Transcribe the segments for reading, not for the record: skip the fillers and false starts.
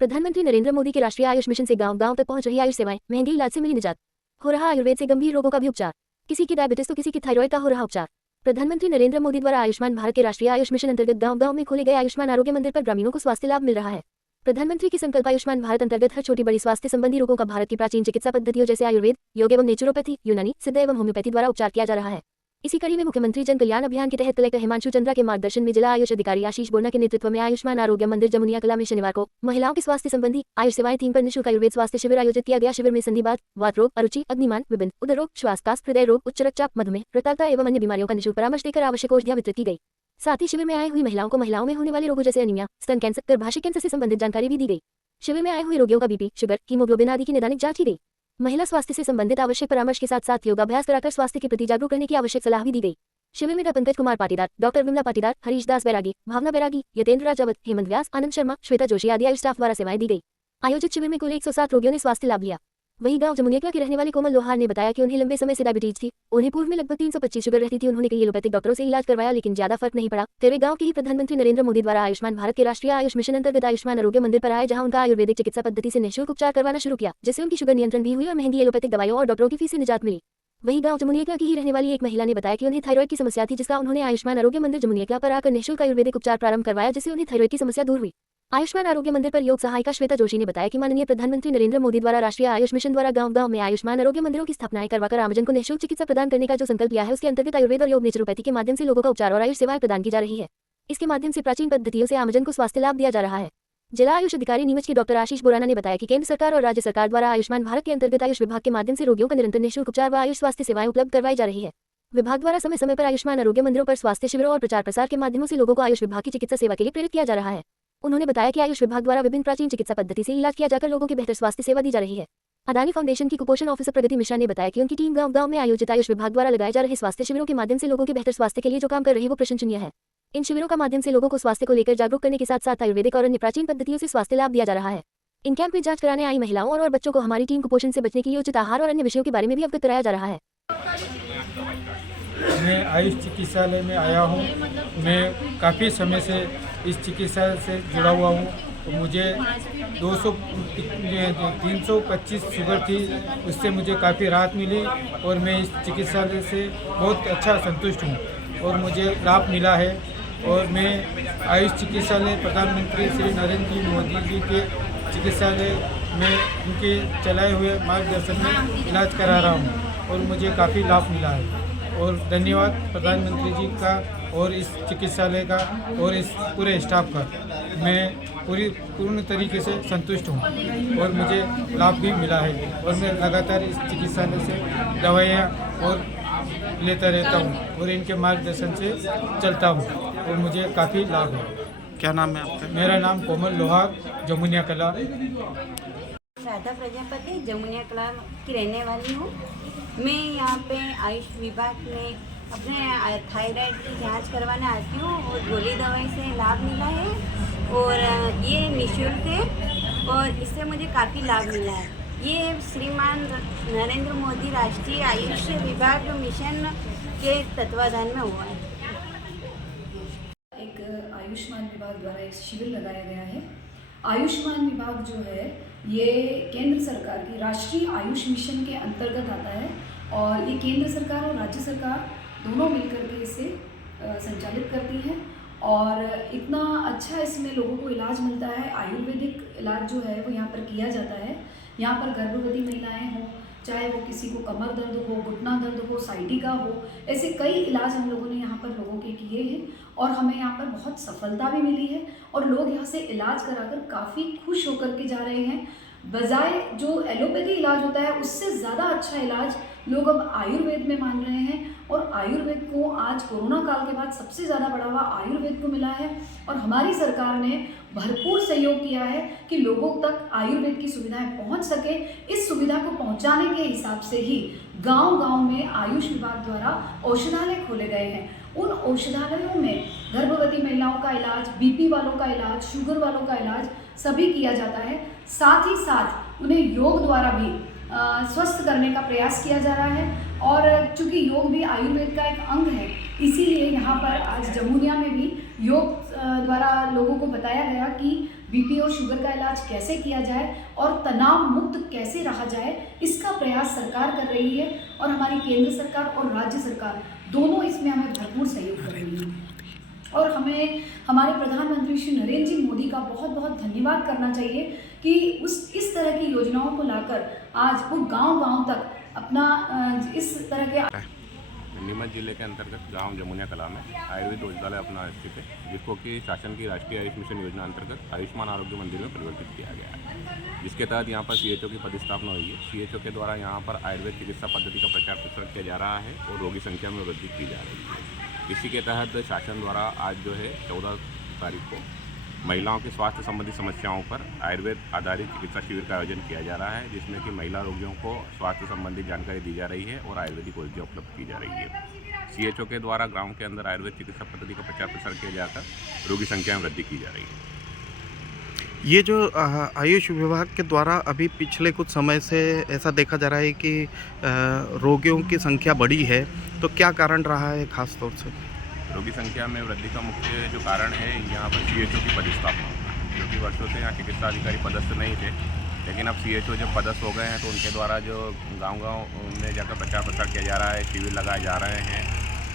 प्रधानमंत्री नरेंद्र मोदी के राष्ट्रीय आयुष मिशन से गांव-गांव तक पहुंच रही आयुष सेवाएं, महंगे इलाज से मिली निजात। हो रहा आयुर्वेद से गंभीर रोगों का भी उपचार। किसी की डायबिटीज तो किसी की थायराइड का हो रहा उपचार। प्रधानमंत्री नरेंद्र मोदी द्वारा आयुष्मान भारत के राष्ट्रीय आयुष मिशन अंतर्गत गांव-गांव में खोले गए आयुष्मान आरोग्य मंदिर पर ग्रामीणों को स्वास्थ्य लाभ मिल रहा है। प्रधानमंत्री की संकल्प आयुष्मान भारत अंतर्गत हर छोटी बड़ी स्वास्थ्य संबंधी रोगों का भारत की प्राचीन चिकित्सा पद्धतियों जैसे आयुर्वेद, योग एवं नेचुरोपैथी, यूनानी, सिद्ध एवं होम्योपैथी द्वारा उपचार किया जा रहा है। इसी कड़ी में मुख्यमंत्री जन कल्याण अभियान के तहत कलेक्टर हिमांशु चंद्रा के मार्गदर्शन में जिला आयुष अधिकारी आशीष बोरना के नेतृत्व में आयुष्मान आरोग्य मंदिर जमुनिया कला में शनिवार को महिलाओं के स्वास्थ्य संबंधी आयुष सेवाएं थीम पर निःशुल्क आयुर्वेद स्वास्थ्य शिविर आयोजित किया गया। शिविर में संधिवात, वात रोग, अरुचि, अग्निमान, विभिन्न उदर रोग, श्वासकास, हृदय रोग, उच्च रक्तचाप, मधुमेह, रक्तता एवं अन्य बीमारियों का निःशुल्क परामर्श देकर आवश्यक औषधियां वितरित की गई। साथ ही शिविर में आए हुई महिलाओं को महिलाओं में होने वाले रोगों जैसे अनीमिया, स्तन कैंसर, गर्भाशय कैंसर से संबंधित जानकारी भी दी गई। शिविर में आए हुए रोगियों का बीपी, शुगर, हीमोग्लोबिन आदि की निदानिक जांच की गई। महिला स्वास्थ्य से संबंधित आवश्यक परामर्श के साथ साथ योगाभ्यास कराकर स्वास्थ्य के प्रति जागरूक करने की आवश्यक सलाह भी दी गई। शिविर में पंकज कुमार पाटीदार, डॉक्टर विमला पाटीदार, हरीश दास बैरागी, भावना बैरागी, यतेंद्र राजावत, हेमंत व्यास, आनंद शर्मा, श्वेता जोशी आदि आयुष स्टाफ द्वारा सेवाएं दी गई। आयोजित शिविर में कुल 107 रोगियों ने स्वास्थ्य लाभ लिया। वहीं गांव जमुनिया के रहने वाले कोमल लोहार ने बताया कि उन्हें लंबे समय से डायबिटीज थी। उन्हें पूर्व में लगभग 325 शुगर रहती थी। उन्होंने कई एलोपैथिक डॉक्टरों से इलाज करवाया लेकिन ज्यादा फर्क नहीं पड़ा। फिर वे गांव के ही प्रधानमंत्री नरेंद्र मोदी द्वारा आयुष्मान भारत के राष्ट्रीय आयुष मिशन अंतर्गत आयुष्मान आरोग्य मंदिर पर आए, जहां उनका आयुर्वेदिक चिकित्सा पद्धति से निःशुल्क उपचार करवाना शुरू किया, जिससे उनकी शुगर नियंत्रण भी हुई और महंगी एलोपैथिक दवाइयों और डॉक्टरों की फीस से निजात मिली। वहीं गांव जमुनिया की ही रहने वाली एक महिला ने बताया कि उन्हें थायराइड की समस्या थी, जिसका उन्होंने आयुष्मान आरोग्य मंदिर जमुनिया पर आकर निःशुल्क आयुर्वेदिक उपचार प्रारंभ करवाया, जिससे उन्हें थायराइड की समस्या दूर हुई। आयुष्मान आरोग्य मंदिर पर योग सहायिका श्वेता जोशी ने बताया कि माननीय प्रधानमंत्री नरेंद्र मोदी द्वारा राष्ट्रीय आयुष मिशन द्वारा गांव-गांव में आयुष्मान आरोग्य मंदिरों की स्थापनाएं करवाकर आमजन को निःशुल्क चिकित्सा प्रदान करने का जो संकल्प लिया है, उसके अंतर्गत आयुर्वेद और योग नेचुरोपैथी के माध्यम से लोगों का उपचार और आयुष सेवाएं प्रदान की जा रही है। इसके माध्यम से प्राचीन पद्धतियों से आमजन को स्वास्थ्य लाभ दिया जा रहा है। जिला आयुष अधिकारी नीमच के डॉक्टर आशीष बोराना ने बताया कि केंद्र सरकार और राज्य सरकार द्वारा आयुष्मान भारत के अंतर्गत आयुष विभाग के माध्यम से रोगियों का निरंतर निःशुल्क उपचार व आयुष स्वास्थ्य सेवाएं उपलब्ध करवाई जा रही है। विभाग द्वारा समय समय पर आयुष्मान आरोग्य मंदिरों पर स्वास्थ्य शिविरों और प्रचार प्रसार के माध्यमों से लोगों को आयुष विभाग की चिकित्सा सेवा के लिए प्रेरित किया जा रहा है। उन्होंने बताया कि आयुष विभाग द्वारा विभिन्न प्राचीन चिकित्सा पद्धति से इलाज किया जाकर लोगों की बेहतर स्वास्थ्य सेवा दी जा रही है। अदानी फाउंडेशन की कुपोषण ऑफिसर प्रगति मिश्रा ने बताया कि उनकी टीम गांव-गांव में आयोजित आयुष विभाग द्वारा लगाए जा रहे स्वास्थ्य शिविरों के माध्यम से लोगों के बेहतर स्वास्थ्य के लिए जो काम कर रही है वो प्रशंसनीय है। इन शिविरों का माध्यम से लोगों को स्वास्थ्य को लेकर जागरूक करने के साथ साथ आयुर्वेदिक और अन्य प्राचीन पद्धतियों से स्वास्थ्य लाभ दिया जा रहा है। इन कैंप में जांच कराने आई महिलाओं और बच्चों को हमारी टीम कुपोषण से बचने के लिए उचित आहार और अन्य विषयों के बारे में भी अवगत कराया जा रहा है। मैं आयुष चिकित्सालय में आया हूँ। मैं काफ़ी समय से इस चिकित्सालय से जुड़ा हुआ हूँ। तो मुझे 325 शुगर थी, उससे मुझे काफ़ी राहत मिली और मैं इस चिकित्सालय से बहुत अच्छा संतुष्ट हूँ और मुझे लाभ मिला है। और मैं आयुष चिकित्सालय प्रधानमंत्री श्री नरेंद्र मोदी जी के चिकित्सालय में उनके चलाए हुए मार्गदर्शन में इलाज करा रहा हूँ और मुझे काफ़ी लाभ मिला है। और धन्यवाद प्रधानमंत्री जी का और इस चिकित्सालय का और इस पूरे स्टाफ का। मैं पूर्ण तरीके से संतुष्ट हूँ और मुझे लाभ भी मिला है और मैं लगातार इस चिकित्सालय से दवाइयाँ और लेता रहता हूँ और इनके मार्गदर्शन से चलता हूँ और मुझे काफ़ी लाभ है। क्या नाम है आपका? मेरा नाम कोमल लोहार, जमुनिया कला। राधा प्रजापति, जमुनिया कला की रहने वाली हूँ। मैं यहाँ पे आयुष विभाग में अपने थायराइड की जांच करवाने आती हूँ और गोली दवाई से लाभ मिला है और ये निःशुल्क है और इससे मुझे काफ़ी लाभ मिला है। ये श्रीमान नरेंद्र मोदी राष्ट्रीय आयुष विभाग मिशन के तत्वाधान में हुआ है। एक आयुष्मान विभाग द्वारा एक शिविर लगाया गया है। आयुष्मान विभाग जो है ये केंद्र सरकार की राष्ट्रीय आयुष मिशन के अंतर्गत आता है और ये केंद्र सरकार और राज्य सरकार दोनों मिलकर के इसे संचालित करती हैं और इतना अच्छा इसमें लोगों को इलाज मिलता है। आयुर्वेदिक इलाज जो है वो यहाँ पर किया जाता है। यहाँ पर गर्भवती महिलाएं हों, चाहे वो किसी को कमर दर्द हो, घुटना दर्द हो, साइटिका हो, ऐसे कई इलाज हम लोगों ने यहाँ पर लोगों के किए हैं और हमें यहाँ पर बहुत सफलता भी मिली है और लोग यहाँ से इलाज कराकर काफ़ी खुश होकर के जा रहे हैं। बजाय जो एलोपैथी इलाज होता है उससे ज़्यादा अच्छा इलाज लोग अब आयुर्वेद में मान रहे हैं और आयुर्वेद को आज कोरोना काल के बाद सबसे ज़्यादा बढ़ावा आयुर्वेद को मिला है और हमारी सरकार ने भरपूर सहयोग किया है कि लोगों तक आयुर्वेद की सुविधाएं पहुंच सके। इस सुविधा को पहुंचाने के हिसाब से ही गांव-गांव में आयुष विभाग द्वारा औषधालय खोले गए हैं। उन औषधालयों में गर्भवती महिलाओं का इलाज, बीपी वालों का इलाज, शुगर वालों का इलाज सभी किया जाता है। साथ ही साथ उन्हें योग द्वारा भी स्वस्थ करने का प्रयास किया जा रहा है और चूँकि योग भी आयुर्वेद का एक अंग है, इसीलिए यहाँ पर आज जमुनिया में भी योग द्वारा लोगों को बताया गया कि बीपी और शुगर का इलाज कैसे किया जाए और तनाव मुक्त कैसे रहा जाए, इसका प्रयास सरकार कर रही है और हमारी केंद्र सरकार और राज्य सरकार दोनों इसमें हमें भरपूर सहयोग कर रही है। और हमें हमारे प्रधानमंत्री श्री नरेंद्र जी मोदी का बहुत बहुत धन्यवाद करना चाहिए कि इस तरह की योजनाओं को लाकर आज वो गांव-गांव तक अपना इस तरह के नीमच जिले के अंतर्गत गांव जमुनिया कला में आयुर्वेद औषधालय अपना स्थित है, जिसको कि शासन की राष्ट्रीय आयुष मिशन योजना अंतर्गत आयुष्मान आरोग्य मंदिर में परिवर्तित किया गया है, जिसके तहत यहां पर सीएचओ की पदस्थापना हुई है। सीएचओ के द्वारा यहां पर आयुर्वेद चिकित्सा पद्धति का प्रचार प्रसार किया जा रहा है और रोगी संख्या में वृद्धि की जा रही है। इसी के तहत शासन द्वारा आज जो है 14 तारीख को महिलाओं की स्वास्थ्य संबंधी समस्याओं पर आयुर्वेद आधारित चिकित्सा शिविर का आयोजन किया जा रहा है, जिसमें कि महिला रोगियों को स्वास्थ्य संबंधी जानकारी दी जा रही है और आयुर्वेदिक औषधियाँ उपलब्ध की जा रही है। सीएचओ के द्वारा गांव के अंदर आयुर्वेद चिकित्सा पद्धति का प्रचार प्रसार किया जाकर रोगी संख्या में वृद्धि की जा रही है। ये जो आयुष विभाग के द्वारा अभी पिछले कुछ समय से ऐसा देखा जा रहा है कि रोगियों की संख्या बढ़ी है, तो क्या कारण रहा है खास तौर से? रोगी संख्या में वृद्धि का मुख्य जो कारण है यहाँ पर सीएचओ की पदस्थापना, जो कि वर्षों से यहाँ चिकित्सा अधिकारी पदस्थ नहीं थे, लेकिन अब सीएचओ जब पदस्थ हो गए हैं तो उनके द्वारा जो गांव-गांव में जाकर प्रचार प्रसार किया जा रहा है, शिविर लगाए जा रहे हैं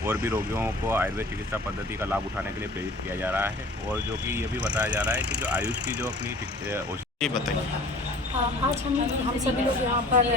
और भी रोगियों को आयुर्वेद चिकित्सा पद्धति का लाभ उठाने के लिए प्रेरित किया जा रहा है। और जो कि ये भी बताया जा रहा है कि जो आयुष की जो अपनी औषधि बताइए। आज हम सभी लोग यहाँ पर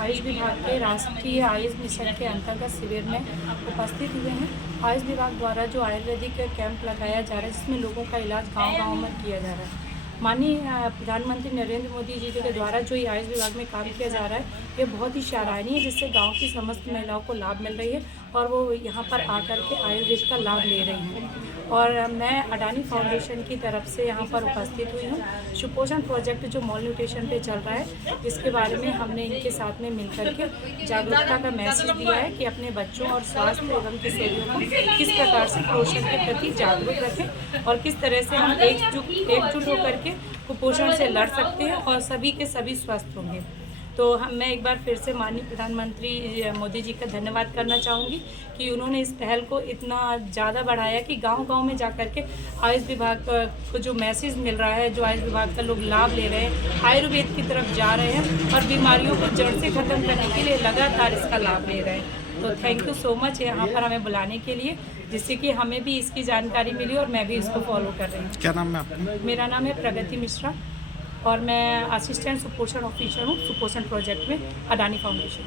आयुष विभाग के राष्ट्रीय आयुष मिशन के अंतर्गत शिविर में उपस्थित हुए हैं। आयुष विभाग द्वारा जो आयुर्वेदिक कैंप लगाया जा रहा है, जिसमें लोगों का इलाज गांव-गांव में किया जा रहा है। माननीय प्रधानमंत्री नरेंद्र मोदी जी के द्वारा जो ये आयुष विभाग में काम किया जा रहा है, ये बहुत ही सराहनीय है, जिससे गांव की समस्त महिलाओं को लाभ मिल रही है और वो यहाँ पर आकर के आयुर्वेद का लाभ ले रही हैं। और मैं अडानी फाउंडेशन की तरफ से यहाँ पर उपस्थित हुई हूँ। सुपोषण प्रोजेक्ट जो मॉल न्यूट्रिशन पे चल रहा है, इसके बारे में हमने इनके साथ में मिलकर के जागरूकता का मैसेज दिया है कि अपने बच्चों और स्वास्थ्य एवं किशोरियों को किस प्रकार से पोषण के प्रति जागरूक रखें और किस तरह से हम एकजुट होकर के कुपोषण से लड़ सकते हैं और सभी के सभी स्वस्थ होंगे। तो मैं एक बार फिर से माननीय प्रधानमंत्री मोदी जी का धन्यवाद करना चाहूँगी कि उन्होंने इस पहल को इतना ज़्यादा बढ़ाया कि गांव-गांव में जाकर के आयुष विभाग को जो मैसेज मिल रहा है, जो आयुष विभाग का लोग लाभ ले रहे हैं, आयुर्वेद की तरफ जा रहे हैं और बीमारियों को जड़ से ख़त्म करने के लिए लगातार इसका लाभ ले रहे हैं। तो थैंक यू सो मच यहाँ पर हमें बुलाने के लिए, जिससे कि हमें भी इसकी जानकारी मिली और मैं भी इसको फॉलो कर रही हूँ। क्या नाम है आपका? मेरा नाम है प्रगति मिश्रा और मैं असिस्टेंट सुपोषण ऑफिसर हूँ सुपोषण प्रोजेक्ट में अडानी फाउंडेशन।